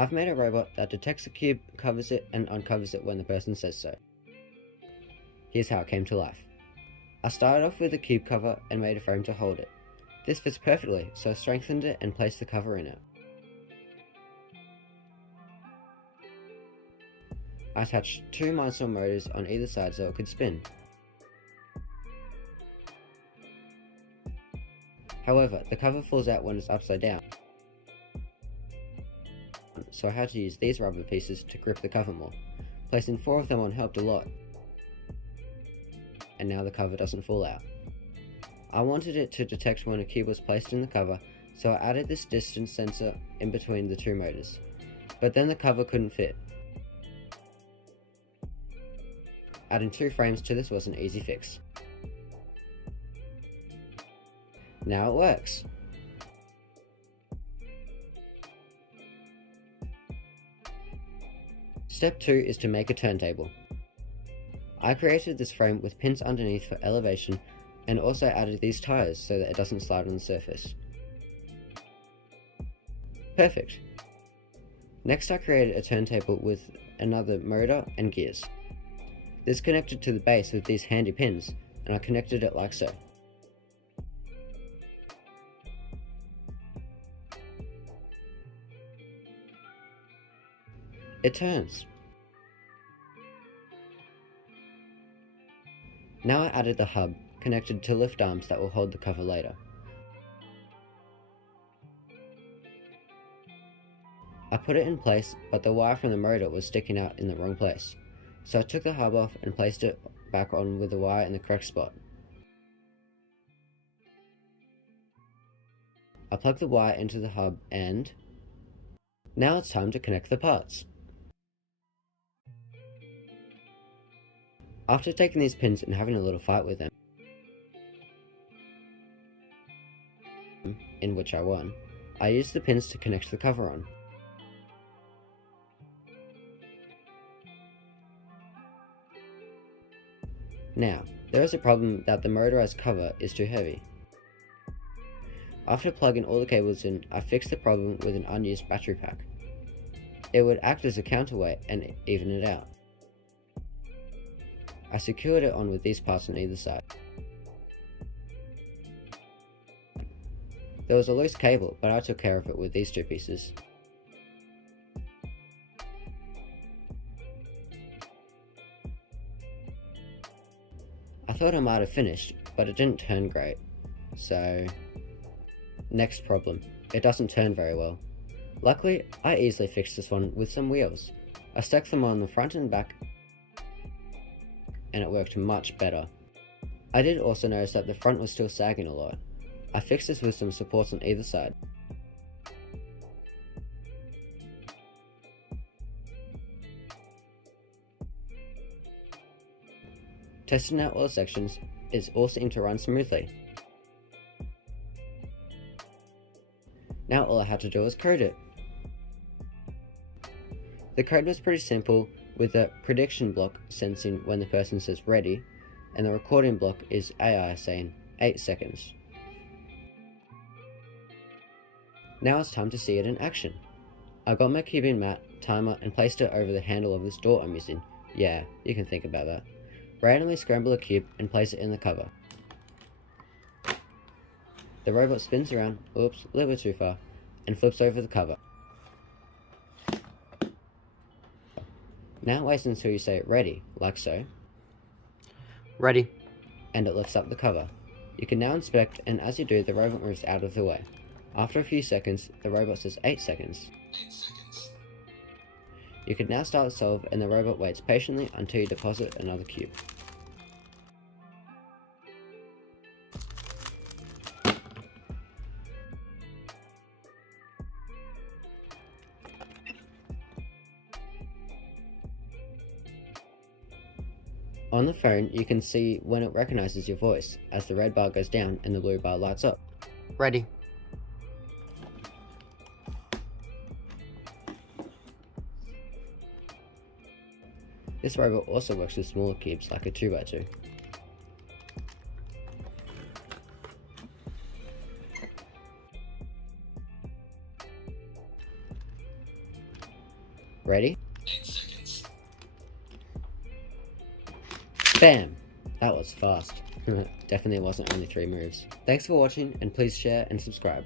I've made a robot that detects a cube, covers it, and uncovers it when the person says so. Here's how it came to life. I started off with a cube cover and made a frame to hold it. This fits perfectly, so I strengthened it and placed the cover in it. I attached 2 Mindstore motors on either side so it could spin. However, the cover falls out when it's upside down, so I had to use these rubber pieces to grip the cover more. Placing 4 of them on helped a lot, and now the cover doesn't fall out. I wanted it to detect when a cube was placed in the cover, so I added this distance sensor in between the 2 motors, but then the cover couldn't fit. Adding 2 frames to this was an easy fix. Now it works! Step 2 is to make a turntable. I created this frame with pins underneath for elevation and also added these tires so that it doesn't slide on the surface. Perfect! Next I created a turntable with another motor and gears. This connected to the base with these handy pins, and I connected it like so. It turns. Now I added the hub, connected to lift arms that will hold the cover later. I put it in place, but the wire from the motor was sticking out in the wrong place, so I took the hub off and placed it back on with the wire in the correct spot. I plugged the wire into the hub and... now it's time to connect the parts. After taking these pins and having a little fight with them, in which I won, I used the pins to connect the cover on. Now, there is a problem that the motorized cover is too heavy. After plugging all the cables in, I fixed the problem with an unused battery pack. It would act as a counterweight and even it out. I secured it on with these parts on either side. There was a loose cable, but I took care of it with these 2 pieces. I thought I might have finished, but it didn't turn great, so... Next problem, it doesn't turn very well. Luckily, I easily fixed this one with some wheels. I stuck them on the front and back, and it worked much better. I did also notice that the front was still sagging a lot. I fixed this with some supports on either side. Testing out all sections, it all seemed to run smoothly. Now all I had to do was code it. The code was pretty simple, with the prediction block sensing when the person says ready, and the recording block is AI saying 8 seconds. Now it's time to see it in action. I got my cube in mat, timer, and placed it over the handle of this door I'm using. Yeah, you can think about that. Randomly scramble a cube and place it in the cover. The robot spins around, oops, a little bit too far, and flips over the cover. Now wait until you say ready, like so. Ready. And it lifts up the cover. You can now inspect, and as you do, the robot moves out of the way. After a few seconds, the robot says 8 seconds. You can now start the solve, and the robot waits patiently until you deposit another cube. On the phone, you can see when it recognizes your voice, as the red bar goes down and the blue bar lights up. Ready. This robot also works with smaller cubes like a 2x2. Ready? 8 seconds. Bam! That was fast. Definitely wasn't only 3 moves. Thanks for watching, and please share and subscribe.